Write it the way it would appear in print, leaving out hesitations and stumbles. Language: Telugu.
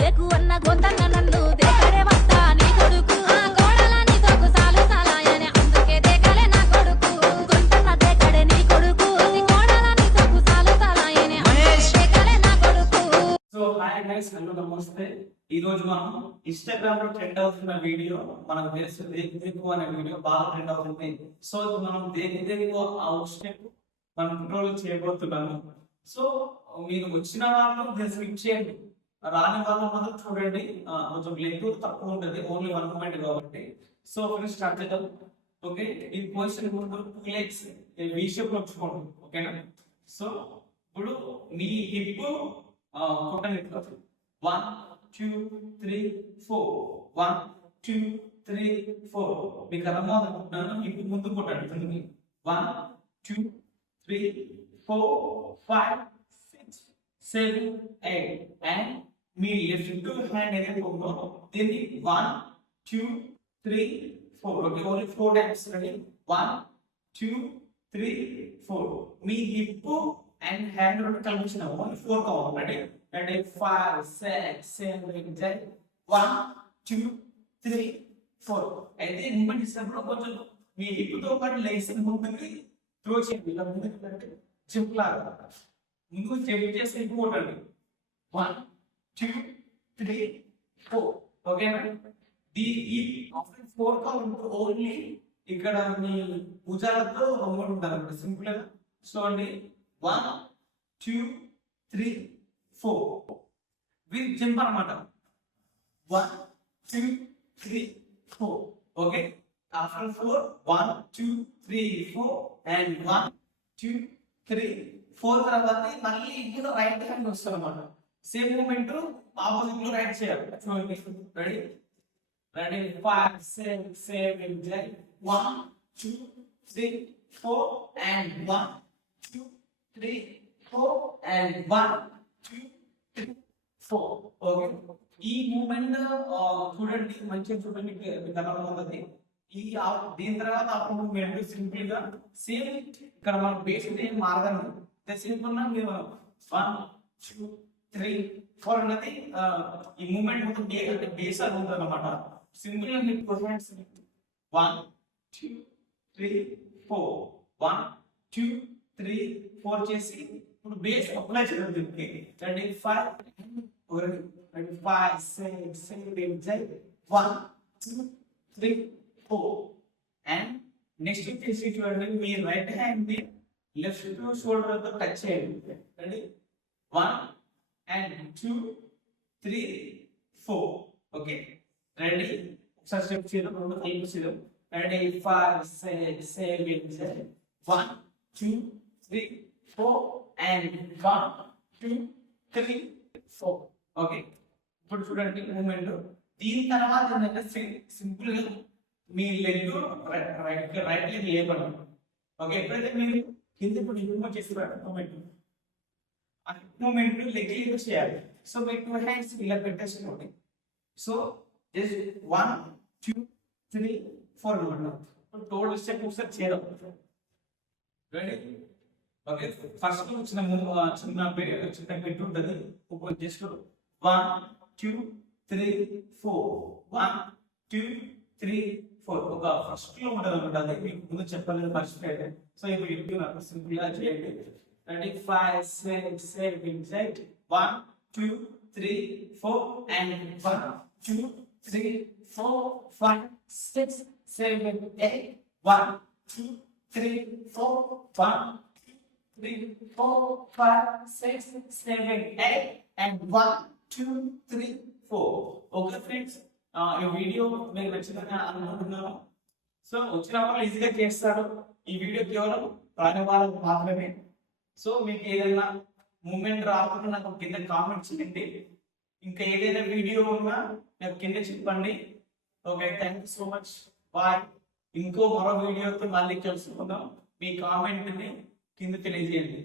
దేకు అన్న గొంతంగా నన్ను దేకడే వస్తా నీ కొడుకు ఆ కోడల నీ తోకు సాలు సాలాయనే అందుకే దేకలే నా కొడుకు గొంతన్న దేకడే నీ కొడుకు నీ కోడల నీ తోకు సాలు సాలాయనే దేకలే నా కొడుకు. సో హాయ్ గైస్, హలో నమస్తే. ఈ రోజు మనం ఇన్స్టాగ్రామ్ లో ట్రెండ్ అవుతున్న వీడియో మనకు తెలుసు దేకు అనే వీడియో బాగా ట్రెండ్ అవుతుంది. సో మనం దేకు అవుట్ స్టెప్ మనం కంట్రోల్ చేయబోతున్నాము. సో మీరు వచ్చిన వాళ్ళు స్కిప్ చేయండి, రాని వాళ్ళు మాత్రం చూడండి. కొంచెం లెగ్ తక్కువ ఉంటుంది, ఓన్లీ 1 మూమెంట్ కాబట్టి. సో ఫ్రెండ్స్ స్టార్ట్ చేద్దాం. ఓకే, ఈ పొజిషన్ ముందు లెగ్స్ వి షేప్ లో ఉంచుకోండి. ఓకేనా? సో ఇప్పుడు మీ హిప్ కొట్టండి. 1 2 3 4 1 2 3 4 మీకు అర్థమవుతుంటున్నాను. హిప్ ముందు కొట్టండి. 1 2 3 4 5 6 7 8 and మీ లెఫ్ట్ హ్యాండ్ ఏదైతే ఉందో దీన్ని 1 2 3 4 ఓకే, ఓన్లీ 4 టైమ్స్ రండి. 1 2 3 4 మీ హిప్ అండ్ హ్యాండ్ రెండు కలిసిన ఓన్లీ 4 కౌంట్ రండి. అంటే 5 6 7 8 1 2 3 4 అయితే మూమెంట్ ఇచ్చినప్పుడు కొంచెం మీ హిప్ తో పాటు లెగ్స్ ముందుకి త్రో చేయండి. ఇలా ముందుకు జంప్ లాగా ముందుకు జంప్ చేసి ఇంకోటండి. 1 2 3 4 ఓకేనా? ఈ 4 కౌంట్ ఓన్లీ ఇక్కడ మీ భుజాలతో రొమ్మలు ఉంటారు అన్నమాట, సింపుల్ గా. సో అండి 1 2 3 4 విత్ జంప్ అన్నమాట. 1 2 3 4 ఓకే. After 4 1 2 3 4 and 1 2 3 4 తర్వాత మళ్ళీ ఇక్కడ రైట్ హ్యాండ్ వస్తుంది అన్నమాట. సేమ్ మూమెంట్ ఆపోజిట్ లో రైట్ చేయాలి. చూడండి, ready ready 5 6 7 8 1 2 3 4 and 1 2 3 4 and 1 2 3 4 okay. ఈ మూమెంట్ చూడండి, మంచిగా చూడండి, మీకు అర్థమవుతుంది. ఈ దీని తర్వాత అప్పుడు మూమెంట్ సింపుల్ గా సేమ్ ఇక్కడ మన బేస్ ఏం మారదాను సింపుల్ గా మీరు 1 2 3 4 అన్నది ఈ మూమెంట్ మొత్తం బేస్ అని ఉంటుంది అన్నమాట. సింపుల్ గా మీకు 1 2 3 4 1 2 3 4 చేసి ఇప్పుడు బేస్ అప్లై చేయాలి దీనికి. 5 5 6 7 8 1 2 3 4 and నెక్స్ట్ వచ్చేసి చూడండి, మీ రైట్ హ్యాండ్ ని లెఫ్ట్ షోల్డర్ తో టచ్ చేయండి. Ready 1 and 2 3 4 okay. రెడీ ఒకసారి స్టెప్ చేద్దాం, రెండు కలిపి చేద్దాం. Ready 5 6 7 8 1 2 3 4 and 1 2 3 4 okay. ఇప్పుడు చూడండి మూమెంట్. దీని తర్వాత ఏంటంటే సింపుల్ గా మీ లెగ్ రైట్ లెగ్ లేపండి. ఓకే, ఎప్పుడైతే మీరు కింద ఇప్పుడు ఇంప్రూవ్ చేసి మూమెంట్ ఆ మూమెంట్ లెగ్ లేప చేయాలి. సో మీ 2 హ్యాండ్స్ ఇలా పెట్టేసుకోండి. సో జస్ట్ 1 2 3 4 అన్నమాట. టోటల్ స్టెప్ ఒకసారి చేయడం. Ready okay. ఫస్ట్ చిన్న పెట్టి ఉంటుంది. జస్ట్ 1 2 3 4 1 2 3 4 ఒక ఫస్ట్ లో ఉంటుంది అనమాట. అది మీకు ముందు చెప్పలేదు, మర్చిపోయాడు. సో ఇప్పుడు ఇంటూ సింపుల్ గా చేయండి. Ready 5 6 7 8 1 2 3 4 and 1 2 3 4 5 6 7 8 1 2 3 4 1 2 3 4 5 6 7 8 and 1 2 3 4 okay friends, ఈ వీడియో మీకు నచ్చిందని అనుకుంటున్నాను. సో వచ్చిన వాళ్ళు ఈజీగా చేస్తారు. ఈ వీడియో కేవలం రాని వాళ్ళకు మాత్రమే. సో మీకు ఏదైనా మూమెంట్ రాకుండా నాకు కింద కామెంట్ చేయండి. ఇంకా ఏదైనా వీడియో ఉన్నా నాకు కింద చెప్పండి. Okay, thank you so much, bye. మరో వీడియోతో మళ్ళీ కలుసుకుందాం. మీ కామెంట్ని కింద తెలియజేయండి.